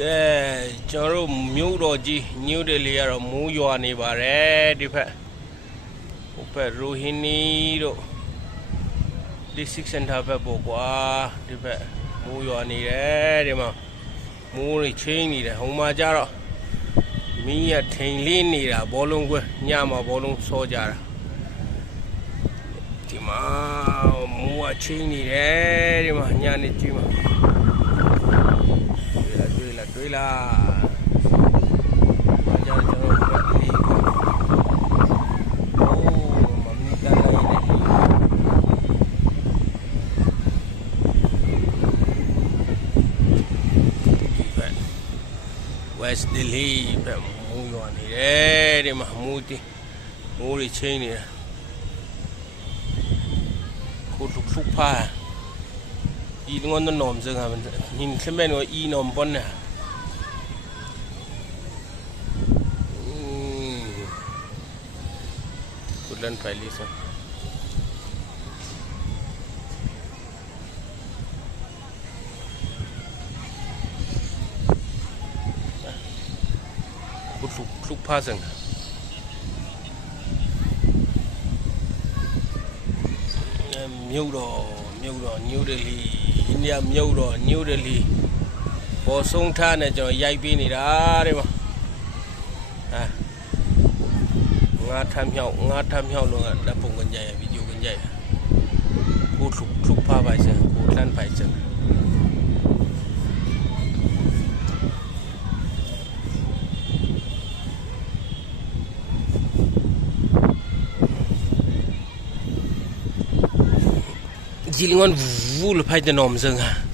ကဲကျွန်တော်တို့မြို့တော်ကြီးညို့တယ်လေးကတော့မိုးရွာနေပါတယ်ဒီဖက်ဟိုဖက်ရိုဟင်းနီတို့ဒီ6 center ဘက်ပေါ့ကွာဒီဖက်မိုးရွာနေတယ်ဒီမှာမိုးတွေချင်းနေတယ်ဟိုမှာကျတော့မီးရထိန်လေးနေတာဘောလုံးကွဲညမှာဘောလုံးစောကြတာဒီမှာမိုးကချင်းနေတယ်ဒီမှာညနေကြည့်မှာတွေ့လားဘာကြောင့်ကျွန်တော်ကဒီမမီတာလေးနဲ့West Delhi ဘက်မိုးရွာနေတယ်ဒီမှာမိုးတွေချင်းနေတယ်ခုထုဖာဤငွန်းနုံစငါမြင်ခမဲနော်ဤနုံប៉ុនណាWoodland Palace Look passing New Delhi India New Delhi ပေါ်ဆုံးထားနေကျွန်တော်ရိုက်ပေးနေတာတဲ့မှာငါထမ်းမြောက်လုံးကလက်ပုံကန်ကြရဗီဒီယိုကန်ကြရကိုထုဖာပါစံကိုလန်ပိုင်စံJilingan vul phai de nom zeng ha